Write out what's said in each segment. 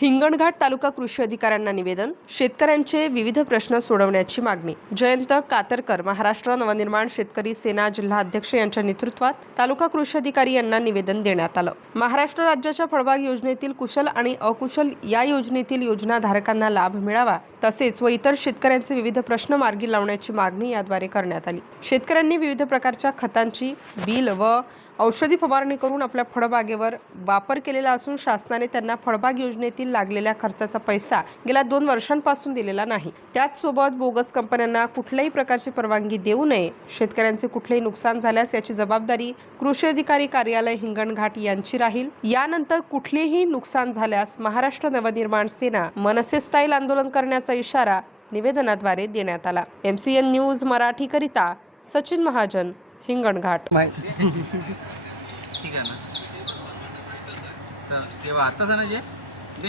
हिंगणघाट तालुका कृषी अधिकाऱ्यांना निवेदन शेतकऱ्यांचे विविध प्रश्न सोडवण्याची मागणी. जयंत कातरकर महाराष्ट्र नवनिर्माण शेतकरी सेना जिल्हा अध्यक्ष यांच्या नेतृत्वात तालुका कृषी अधिकारी यांना निवेदन देण्यात आलं. महाराष्ट्र राज्याच्या फळबाग योजनेतील कुशल आणि अकुशल या योजनेतील योजनाधारकांना लाभ मिळावा तसेच व इतर शेतकऱ्यांचे विविध प्रश्न मार्गी लावण्याची मागणी याद्वारे करण्यात आली. शेतकऱ्यांनी विविध प्रकारच्या खतांची बिल व औषधी फवारणी करून आपल्या फळबागेवर वापर केलेला असून शासनाने त्यांना फळबाग योजनेतील लागलेल्या खर्चाचा पैसा गेल्या दोन वर्षांपासून दिलेला नाही. त्याचसोबत बोगस कंपन्यांना कुठल्याही प्रकारची परवानगी देऊ नये. शेतकऱ्यांचे कुठलेही नुकसान झाल्यास याची जबाबदारी कृषी अधिकारी कार्यालय हिंगणघाट यांची राहील. यानंतर कुठलेही नुकसान झाल्यास महाराष्ट्र नवनिर्माण सेना मनसे स्टाईल आंदोलन करण्याचा इशारा निवेदनाद्वारे देण्यात आला. एमसीएन न्यूज मराठीकरिता सचिन महाजन हिंगणघाट. माहिती. ठीक आहे ना. तर सेवा आताच आहे ना जे? दे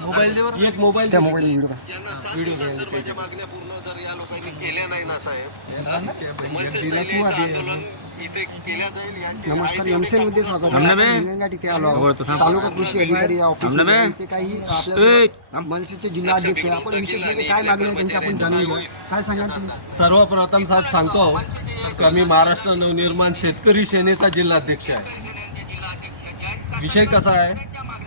मोबाईल देवर एक मोबाईल त्या मोबाईल व्हिडिओ यांना सात दिवसानंतर माझ्या मागण्या पूर्ण जर या लोकांनी केल्या नाही ना साहेब मनसेस्थानीचं आंदोलन इथे केल्या जाईल यांची नमस्कार स्वागत आहे. बे. हिंगणघाट इथे आलो जवळ आहोत. तो थांब. तालुका कृषी अधिकारी या ऑफिस बे. इथे काही ए, आपल्या थांब. मनसेचे जिल्हाध्यक्ष आहे. आपण विशेष म्हणजे काय मागणी आहे त्यांची आपण जाणून घेऊ काय सांगाल तुम्ही? सर्वप्रथम साहेब सांगतो का मी महाराष्ट्र नवनिर्माण शेतकरी सेनेचा जिल्हाध्यक्ष आहे. विषय कसा आहे?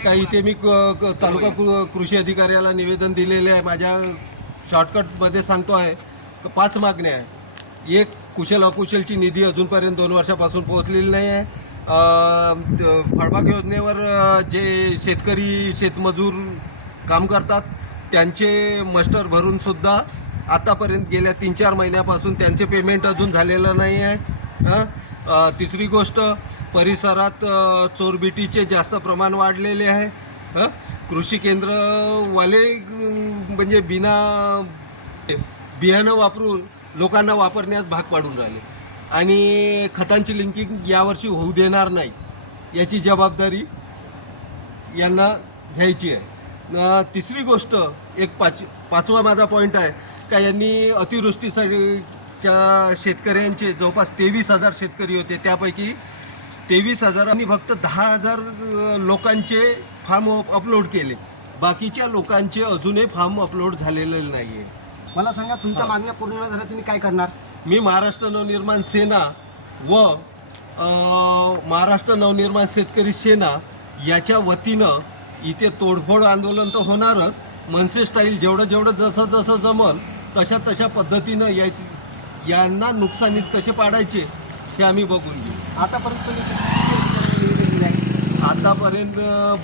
का इथे मी क- क- तालुका कृ- कृषी अधिकाऱ्याला निवेदन दिलेले आहे. माझ्या शॉर्टकटमध्ये सांगतो आहे. पाच मागण्या आहे एक कुशल अकुशलची निधी अजूनपर्यंत दोन वर्षापासून पोहोचलेली नाही आहे. फळबाग योजनेवर जे शेतकरी शेतमजूर काम करतात त्यांचे मस्टर भरूनसुद्धा आतापर्यंत गेल्या तीन चार महिन्यापासून त्यांचे पेमेंट अजून झालेलं नाही आहे. तिसरी गोष्ट परिसरात चोरबिटीचे जास्त प्रमाण वाढलेले आहे. हं? कृषी केंद्रवाले म्हणजे बिना बियाणं वापरून लोकांना वापरण्यास भाग पाडून राहिले. आणि खतांची लिंकिंग यावर्षी होऊ देणार नाही याची जबाबदारी यांना घ्यायची आहे. तिसरी गोष्ट एक पाच पाचवा माझा पॉईंट आहे. का यांनी अतिवृष्टीसाठीच्या शेतकऱ्यांचे जवळपास तेवीस हजार शेतकरी होते. त्यापैकी तेवीस हजारांनी फक्त दहा हजार लोकांचे फॉर्म अपलोड केले. बाकीच्या लोकांचे अजूनही फॉर्म अपलोड झालेले नाही आहे मला सांगा तुमच्या मागण्या पूर्ण न झाल्या तुम्ही काय करणार? मी महाराष्ट्र नवनिर्माण सेना व महाराष्ट्र नवनिर्माण शेतकरी सेना याच्या वतीनं इथे तोडफोड आंदोलन तर होणारच. मनसे स्टाईल जेवढं जेवढं जसं जसं जमल तशा तशा पद्धतीनं याची यांना नुकसानीत कसे पाडायचे हे आम्ही बघून घेऊ. आतापर्यंत? आतापर्यंत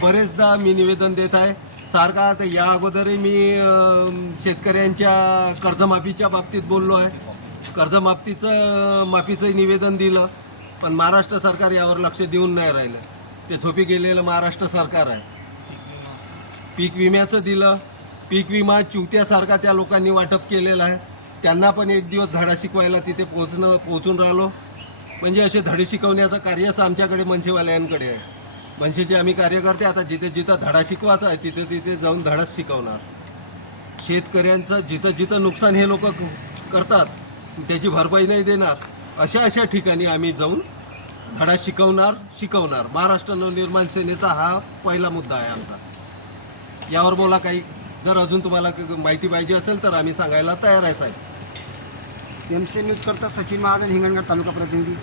बरेचदा मी निवेदन देत आहे. सारखा आता या अगोदरही मी शेतकऱ्यांच्या कर्जमाफीच्या बाबतीत बोललो आहे. कर्जमाफीचं माफीचं निवेदन दिलं. पण महाराष्ट्र सरकार यावर लक्ष देऊन नाही राहिलं. ते झोपी गेलेलं महाराष्ट्र सरकार आहे. पीक विम्याचं दिलं. पीक विमा चिवत्यासारखा त्या लोकांनी वाटप केलेला आहे. त्यांना पण एक दिवस धडा शिकवायला तिथे पोचणं पोचून राहिलो. म्हणजे असे धडे शिकवण्याचं कार्यच आमच्याकडे मनसेवाल्यांकडे आहे. मनसेचे आम्ही कार्यकर्ते आता जिथे जिथं धडा शिकवायचा आहे तिथे तिथे जाऊन धडाच शिकवणार. शेतकऱ्यांचं जिथं जिथं नुकसान हे लोक करतात त्याची भरपाई नाही देणार. अशा अशा ठिकाणी आम्ही जाऊन धडा शिकवणार शिकवणार. महाराष्ट्र नवनिर्माण सेनेचा हा पहिला मुद्दा आहे आमचा. यावर बोला काही. जर अजून तुम्हाला क- माहिती पाहिजे असेल तर आम्ही सांगायला तयार आहे साहेब. एमसेन न्यूज करता सचिन महाजन हिंगणघाट तालुका प्रतिनिधी.